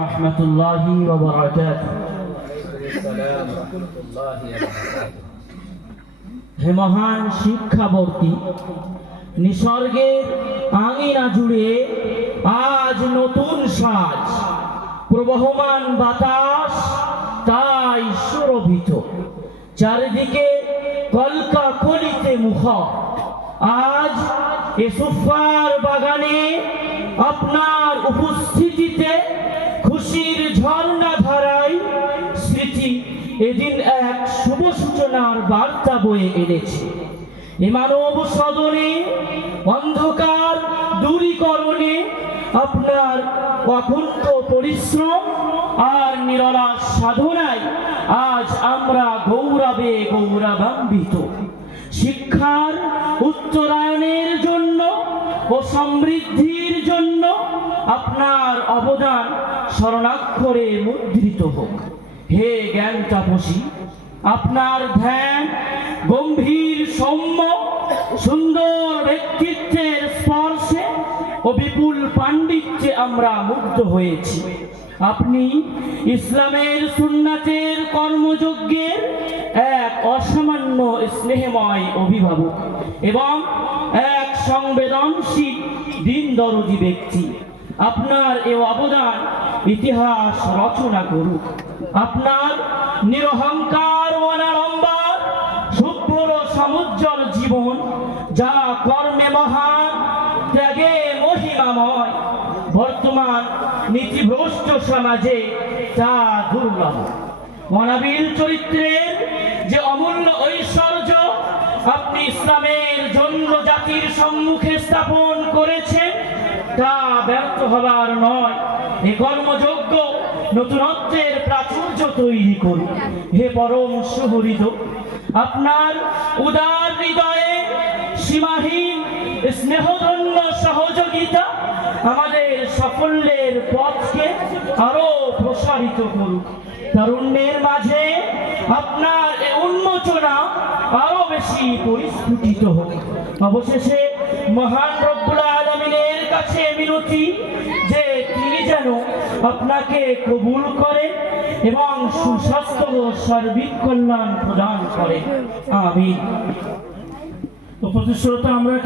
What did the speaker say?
রহমতুল্লাহি ওয়া বারাকাতুহু। হে মহান শিক্ষাবর্তী, নিসর্গের আঙিনা জুড়ে আজ নতুন সাজ, প্রবহমান বাতাস তাই সুরভিত, চারিদিকে কলকা কলিতে মুখর। আজ এ সুফার বাগানে আপনার উপস্থিতিতে খুশির ঝর্ণা ধারায় স্মৃতি এদিন এক শুভ সূচনার বার্তা বয়ে এনেছে। এ মানব সদনে অন্ধকার দূরীকরণে আপনার অকুণ্ঠ পরিশ্রম আর নিরলস সাধনায় আজ আমরা গৌরবে গৌরবান্বিত। শিক্ষার উত্তরায়ণের জন্য ও সমৃদ্ধির জন্য আপনার অবদান স্মরণাক্ষরে মুদ্রিত হোক। হে জ্ঞান তাপসী, আপনার ধ্যান গম্ভীর সৌম্য সুন্দর ব্যক্তিত্বের স্পর্শে ও বিপুল পাণ্ডিত্যে আমরা মুগ্ধ হয়েছি। আপনি ইসলামের সুন্নাতের কর্মযজ্ঞের এক অসামান্য স্নেহময় অভিভাবক এবং এক সংবেদনশীল দিনদরদী ব্যক্তি। আপনার এ অবদান ইতিহাস রচনা করুক। আপনার নিরহংকার অনাড়ম্বর শুভ্র সমুজ্জ্বল জীবন, যা কর্মে মহান ত্যাগে মহিমাময়, বর্তমান নীতিভ্রষ্ট সমাজে তা দুর্লভ। মনাবিল চরিত্রের যে অমূল্য ঐশ্বর্য আপনি ইসলামের জন্য জাতির সম্মুখে স্থাপন করেছেন, তা ব্যর্থ হবার নয়। এ কর্মযোগ্য নতুনত্বের প্রাচুর্য তৈরি করুন। হে পরম সুহৃদ, আপনার উদার হৃদয়ে সীমাহীন স্নেহধন্য সহযোগিতা আমাদের সাফল্যের পথকে আরো প্রসারিত করুক। তারুণ্যের মাঝে আপনার এই উন্মোচনা আরো বেশি পরিস্ফুটিত হোক। অবশেষে মহান রব্বুল আলামিনের কাছে মিনতি যে তিনি যেন আপনাকে কবুল করেন এবং সুস্বাস্থ্য ও সার্বিক কল্যাণ প্রদান করেন। আমিন। তো প্রতিশ্রুত আমরা